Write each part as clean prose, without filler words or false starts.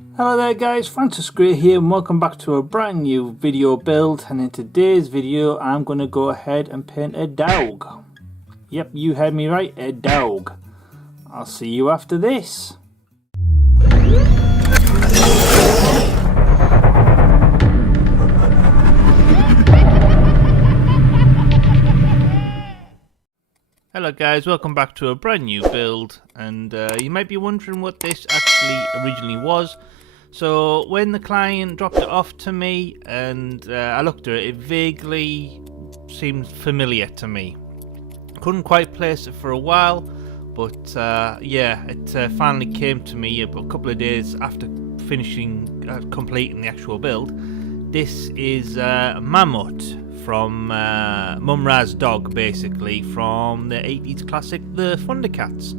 Hello there guys, Francis Gray here and welcome back to a brand new video build, and in today's video I'm going to go ahead and paint a dog. Yep, you heard me right, a dog. I'll see you after this. Hello guys, welcome back to a brand new build, and you might be wondering what this actually originally was. So when the client dropped it off to me and I looked at it, it vaguely seemed familiar to me. Couldn't quite place it for a while, but yeah, it finally came to me a couple of days after completing the actual build. This is Ma-Mutt from Mum-Ra's dog, basically, from the 80s classic, the Thundercats.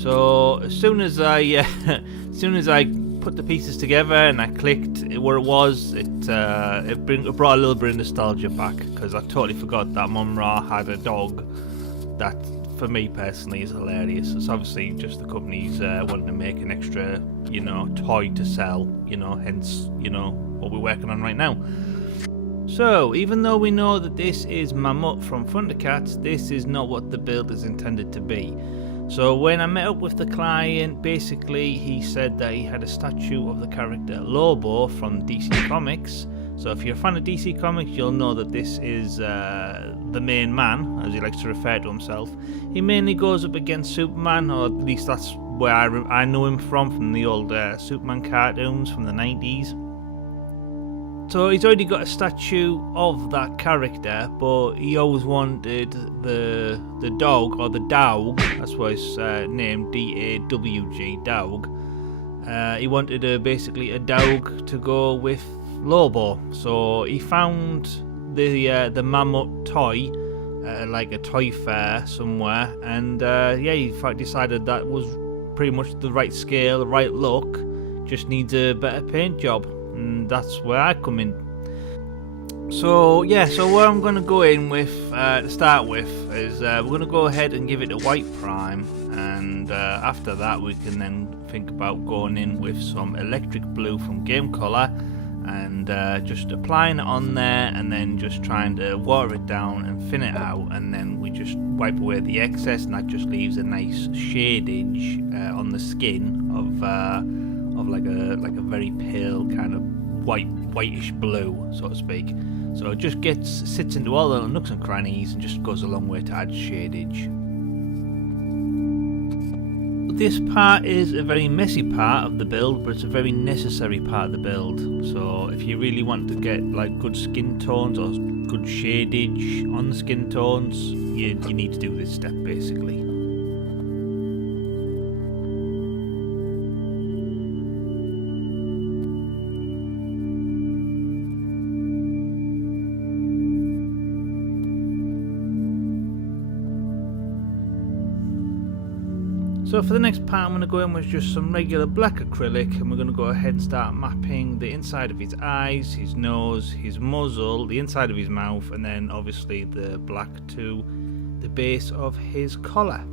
So as soon as I put the pieces together and I clicked where it was, it brought a little bit of nostalgia back, because I totally forgot that Mum-Ra had a dog that, for me personally, is hilarious. It's obviously just the company's wanting to make an extra, toy to sell, hence, what we're working on right now. So, even though we know that this is Ma-Mutt from Thundercats, this is not what the build is intended to be. So when I met up with the client, basically he said that he had a statue of the character Lobo from DC Comics. So if you're a fan of DC Comics, you'll know that this is the main man, as he likes to refer to himself. He mainly goes up against Superman, or at least that's where I know him from the old Superman cartoons from the 90s. So he's already got a statue of that character, but he always wanted the dog, or the Dawg, that's why it's named D-A-W-G, Dawg. He wanted basically a dog to go with Lobo. So he found the Ma-Mutt toy, like a toy fair somewhere, and yeah, he decided that was pretty much the right scale, the right look, just needs a better paint job. And that's where I come in. So yeah, so what I'm going to go in with to start with is we're going to go ahead and give it a white prime, and after that we can then think about going in with some electric blue from Game Color and just applying it on there, and then just trying to water it down and thin it out, and then we just wipe away the excess, and that just leaves a nice shadage on the skin of like a very pale kind of whitish blue, so to speak. So it just sits into all the little nooks and crannies and just goes a long way to add shadage. This part is a very messy part of the build, but it's a very necessary part of the build. So if you really want to get like good skin tones or good shadage on the skin tones, you need to do this step basically. So for the next part, I'm going to go in with just some regular black acrylic, and we're going to go ahead and start mapping the inside of his eyes, his nose, his muzzle, the inside of his mouth, and then obviously the black to the base of his collar.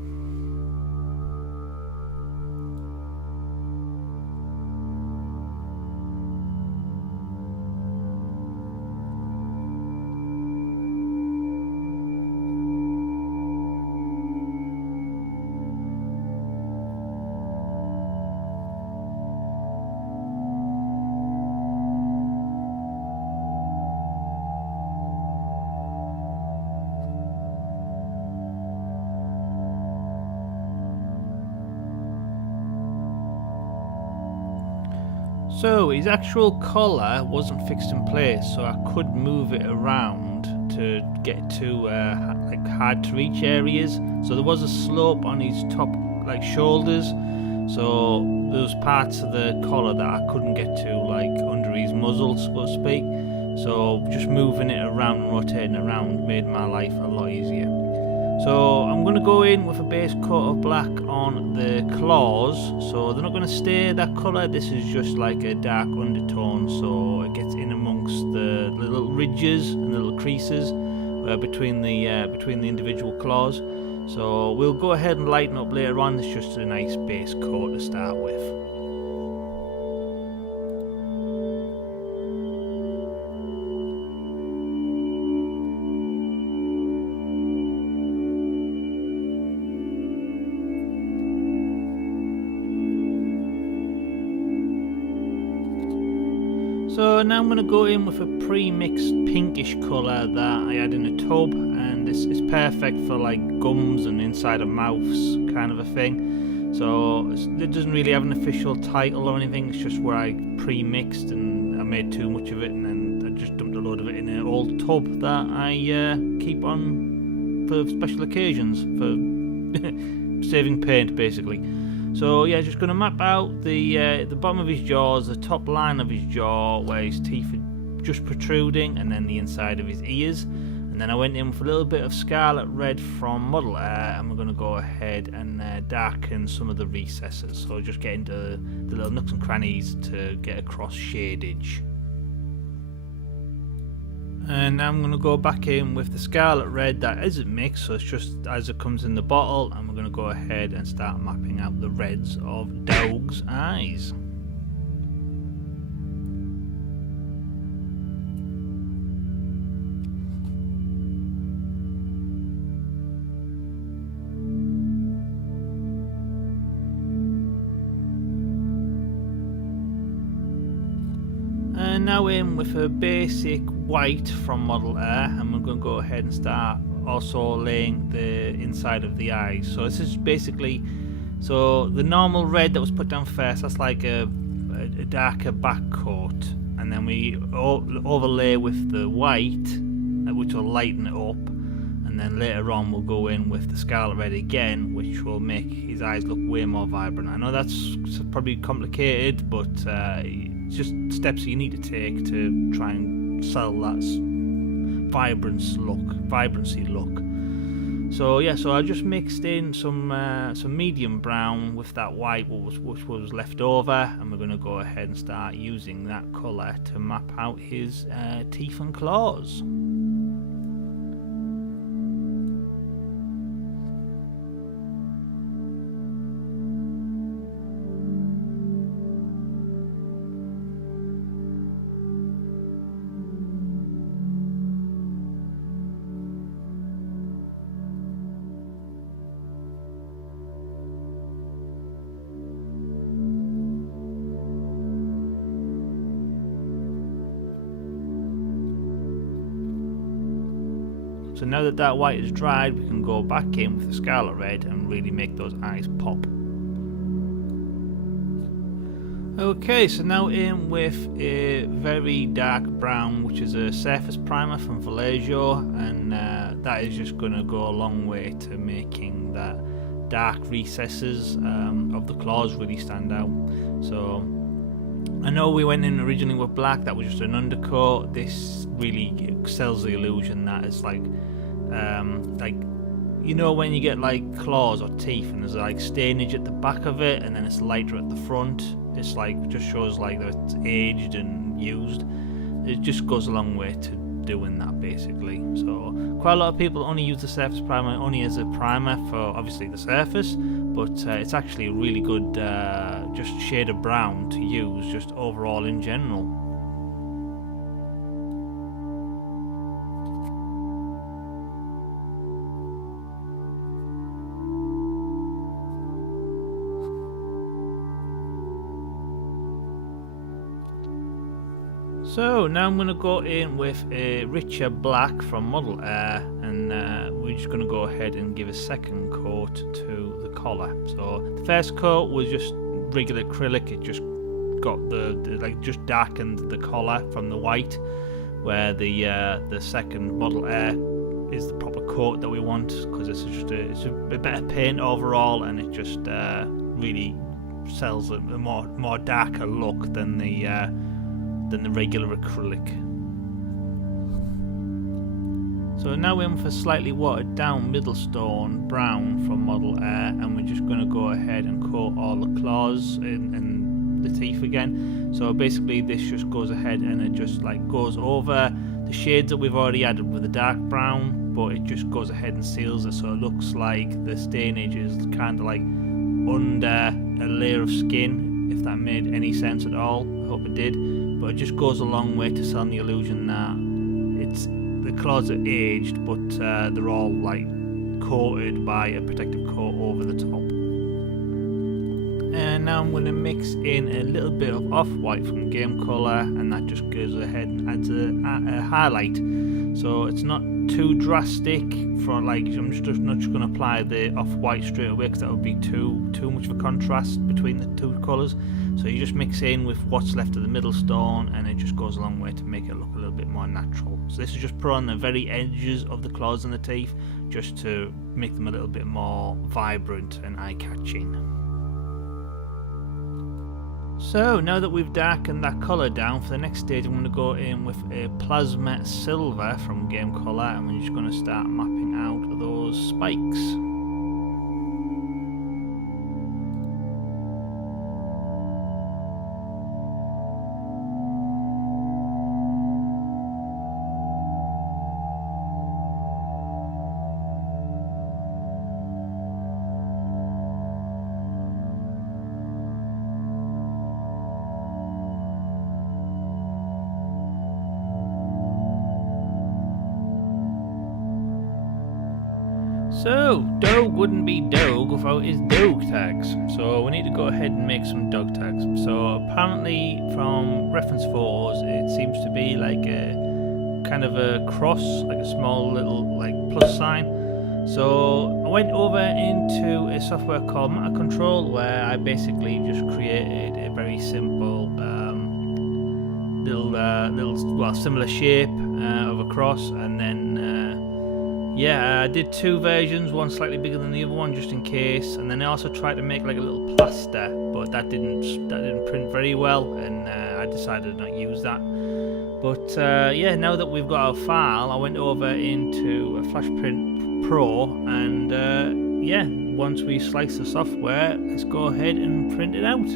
So his actual collar wasn't fixed in place, so I could move it around to get to like hard to reach areas. So there was a slope on his top shoulders, so there was parts of the collar that I couldn't get to, like under his muzzle, so to speak. So just moving it around and rotating around made my life a lot easier. So I'm going to go in with a base coat of black on the claws, so they're not going to stay that colour. This is just like a dark undertone, so it gets in amongst the little ridges and the little creases between the individual claws. So we'll go ahead and lighten up later on. It's just a nice base coat to start with. So now I'm going to go in with a pre-mixed pinkish colour that I had in a tub, and it's perfect for like gums and inside of mouths kind of a thing. So it doesn't really have an official title or anything, it's just where I pre-mixed and I made too much of it, and then I just dumped a load of it in an old tub that I keep on for special occasions, for saving paint basically. So yeah, just going to map out the bottom of his jaws, the top line of his jaw where his teeth are just protruding, and then the inside of his ears. And then I went in with a little bit of scarlet red from Model Air, and we're going to go ahead and darken some of the recesses. So just get into the little nooks and crannies to get across shadage. And now I'm going to go back in with the scarlet red that isn't mixed, so it's just as it comes in the bottle, and we're going to go ahead and start mapping out the reds of Dawg's eyes. And now in with a basic white from Model Air, and we're going to go ahead and start also laying the inside of the eyes. So this is basically, so the normal red that was put down first, that's like a darker back coat, and then we overlay with the white, which will lighten it up, and then later on we'll go in with the scarlet red again, which will make his eyes look way more vibrant. I know that's probably complicated, but it's just steps you need to take to try and sell that vibrancy look. So yeah, so I just mixed in some medium brown with that white which was left over, and we're going to go ahead and start using that colour to map out his teeth and claws. So now that that white is dried, we can go back in with the scarlet red and really make those eyes pop. Okay, so now in with a very dark brown, which is a surface primer from Vallejo, and that is just going to go a long way to making that dark recesses of the claws really stand out. So I know we went in originally with black, that was just an undercoat. This really sells the illusion that it's like you know when you get like claws or teeth and there's like stainage at the back of it and then it's lighter at the front. It's like just shows like that it's aged and used. It just goes a long way to doing that basically. So quite a lot of people only use the surface primer only as a primer for obviously the surface, but it's actually a really good just shade of brown to use just overall in general. So now I'm going to go in with a richer black from Model Air, and we're just going to go ahead and give a second coat to the collar. So the first coat was just regular acrylic, it just got the just darkened the collar from the white, where the second Model Air is the proper coat that we want, because it's a better paint overall, and it just really sells a more darker look than the regular acrylic. So now we're in for slightly watered down Middlestone brown from Model Air, and we're just going to go ahead and coat all the claws and the teeth again. So basically this just goes ahead and it just like goes over the shades that we've already added with the dark brown, but it just goes ahead and seals it, so it looks like the stainage is kind of like under a layer of skin, if that made any sense at all. I hope it did. But it just goes a long way to selling the illusion that the claws are aged, but they're all like coated by a protective coat over the top. And now I'm going to mix in a little bit of off-white from Game Colour, and that just goes ahead and adds a highlight. So it's not too drastic. For like, I'm just not just going to apply the off-white straight away because that would be too much of a contrast between the two colours. So you just mix in with what's left of the middle stone, and it just goes a long way to make it look a little bit more natural. So this is just put on the very edges of the claws and the teeth, just to make them a little bit more vibrant and eye-catching. So now that we've darkened that colour down, for the next stage I'm going to go in with a plasma silver from Game Colour, and we're just going to start mapping out those spikes. So, Dawg wouldn't be Dawg without his Dawg tags, so we need to go ahead and make some Dawg tags. So apparently from reference photos it seems to be like a kind of a cross, like a small little like plus sign. So I went over into a software called Ma-Mutt Control, where I basically just created a very simple little similar shape of a cross, and then I did two versions, one slightly bigger than the other one just in case, and then I also tried to make like a little plaster, but that didn't print very well, and I decided to not use that. But now that we've got our file, I went over into a Flash Print Pro, and once we slice the software, let's go ahead and print it out.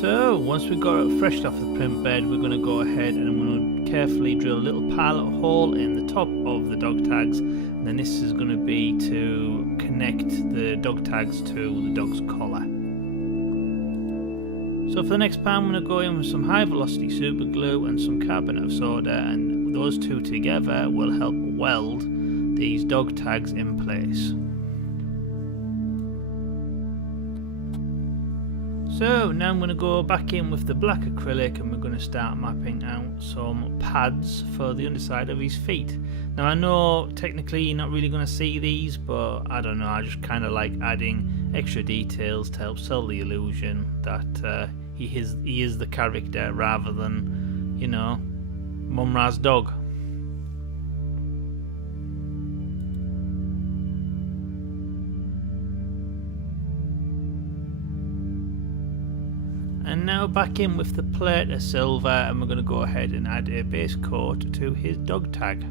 So once we got it fresh off the print bed, we're going to go ahead and I'm going to carefully drill a little pilot hole in the top of the Dawg tags, and then this is going to be to connect the Dawg tags to the dog's collar. So for the next part, I'm going to go in with some high velocity super glue and some carbonate of soda, and those two together will help weld these Dawg tags in place. So now I'm going to go back in with the black acrylic, and we're going to start mapping out some pads for the underside of his feet. Now I know technically you're not really going to see these, but I don't know, I just kind of like adding extra details to help sell the illusion that he is the character rather than, you know, Mum-Ra's dog. And now back in with the plate of silver, and we're going to go ahead and add a base coat to his Dawg tag.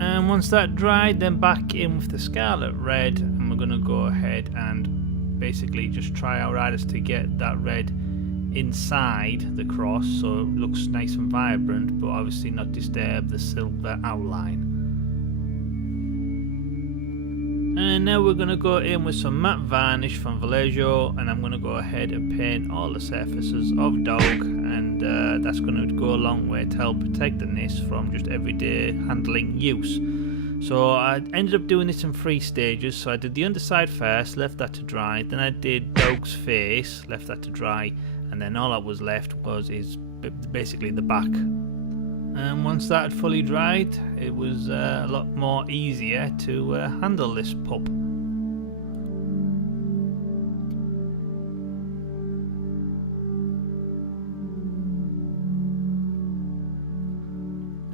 And once that dried, then back in with the scarlet red, and we're going to go ahead and basically just try our hardest to get that red inside the cross so it looks nice and vibrant, but obviously not disturb the silver outline. And now we're going to go in with some matte varnish from Vallejo, and I'm going to go ahead and paint all the surfaces of Dawg, and that's going to go a long way to help protect the nest from just everyday handling use. So I ended up doing this in 3 stages. So I did the underside first, left that to dry, then I did Dawg's face, left that to dry, and then all that was left was basically the back. And once that had fully dried, it was a lot more easier to handle this pup.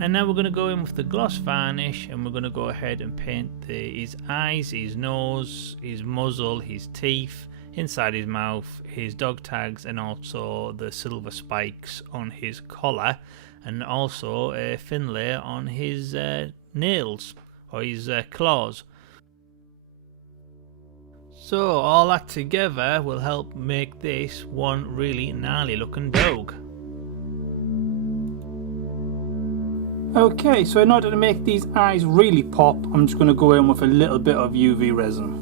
And now we're going to go in with the gloss varnish, and we're going to go ahead and paint his eyes, his nose, his muzzle, his teeth, inside his mouth, his Dawg tags, and also the silver spikes on his collar, and also a thin layer on his nails, or his claws. So all that together will help make this one really gnarly looking Dawg. Okay, so in order to make these eyes really pop, I'm just going to go in with a little bit of UV resin.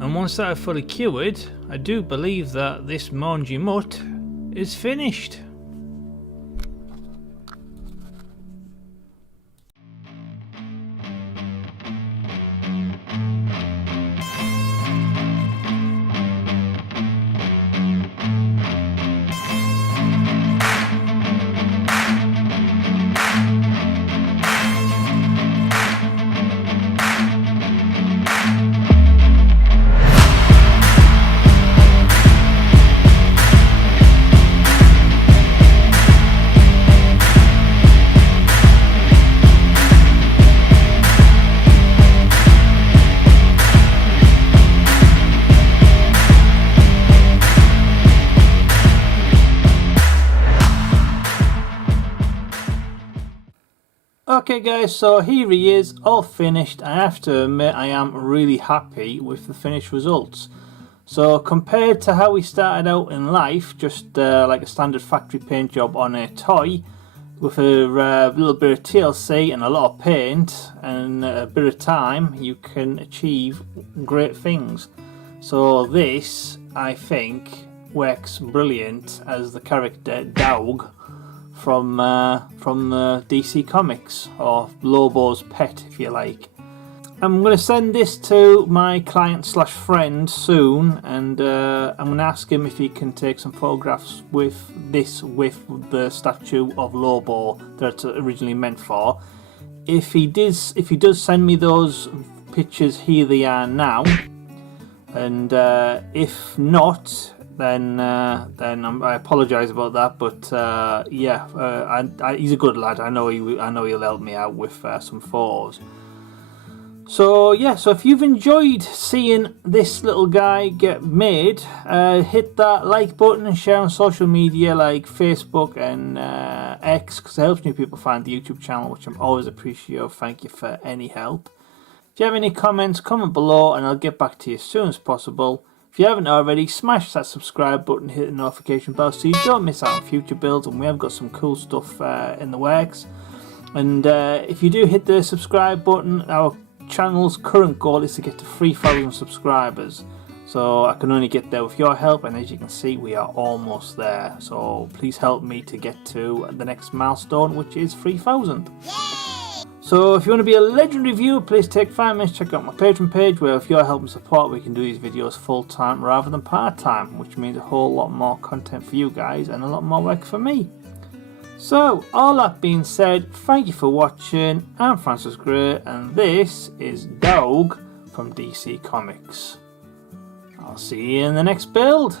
And once that is fully cured, I do believe that this Ma-Mutt is finished. Okay guys, so here he is, all finished. I have to admit I am really happy with the finished results. So compared to how we started out in life, just like a standard factory paint job on a toy, with a little bit of TLC and a lot of paint and a bit of time, you can achieve great things. So this, I think, works brilliant as the character Dawg from DC Comics, or Lobo's pet if you like. I'm going to send this to my client slash friend soon, and I'm going to ask him if he can take some photographs with this, with the statue of Lobo that it's originally meant for. If he does send me those pictures, here they are now, and if not, then I apologise about that. But yeah, he's a good lad. I know he'll help me out with some photos. So yeah, so if you've enjoyed seeing this little guy get made, hit that like button and share on social media like Facebook and X, because it helps new people find the YouTube channel, which I'm always appreciative. Thank you for any help. If you have any comments, comment below and I'll get back to you as soon as possible. If you haven't already, smash that subscribe button, hit the notification bell so you don't miss out on future builds, and we have got some cool stuff in the works. And if you do hit the subscribe button, our channel's current goal is to get to 3,000 subscribers. So I can only get there with your help, and as you can see, we are almost there. So please help me to get to the next milestone, which is 3,000. So if you want to be a legendary viewer, please take 5 minutes to check out my Patreon page, where with your help and support we can do these videos full time rather than part time, which means a whole lot more content for you guys and a lot more work for me. So all that being said, thank you for watching. I'm Francis Gray and this is Dawg from DC Comics. I'll see you in the next build.